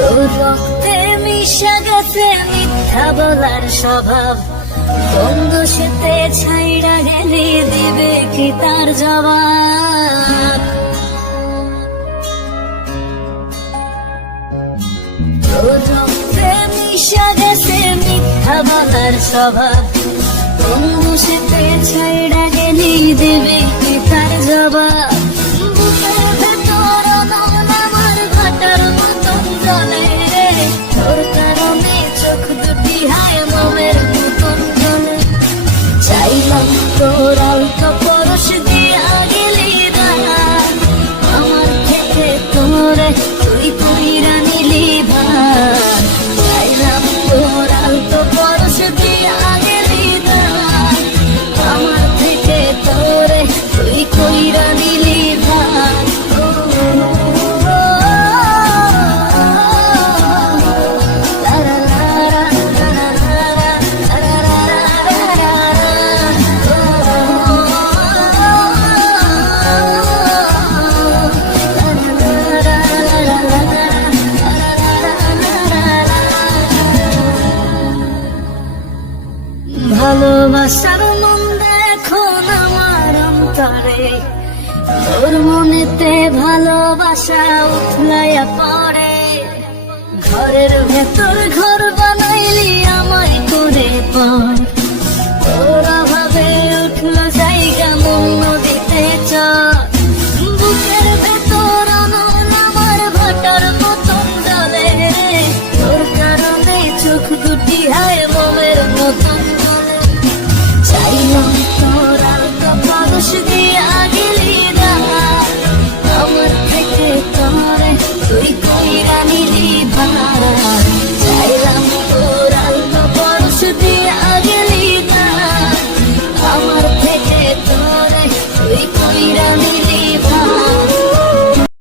তোর রক্তে মিশা গেছে মিথ্যা বলার স্বভাব। বন্ধ সেতে ছাইড়া গেলে দিবে কি তার জবাব? তোর রক্তে মিশা গেছে মিথ্যা স্বভাব। বন্ধু সেতে ছাইড়া গেলে দিবে কি তার জবাব? তোর অল্প পরশ দিয়া গেলি দানা আমার থেকে তোরে তুই কইরা নিলি ভার চাইলাম তোর অল্প পরশ দিয়া গেলি দানা আমার থেকে তোরে তুই কইরা নিলি ভালোবাসার মন দেখো আমার অন্তরে। তোর মনেতে ভালোবাসা উঠলাইয়া পড়ে। ঘরের ভেতর ঘর বানাইলি আমায় করে পর। তোর অভাবে উঠল জায়গা মন নদীতে চর। বুকের ভেতর আমার ভাটার মতন জলে। তোর কারণে চোখ দুটি হায় মনের মতন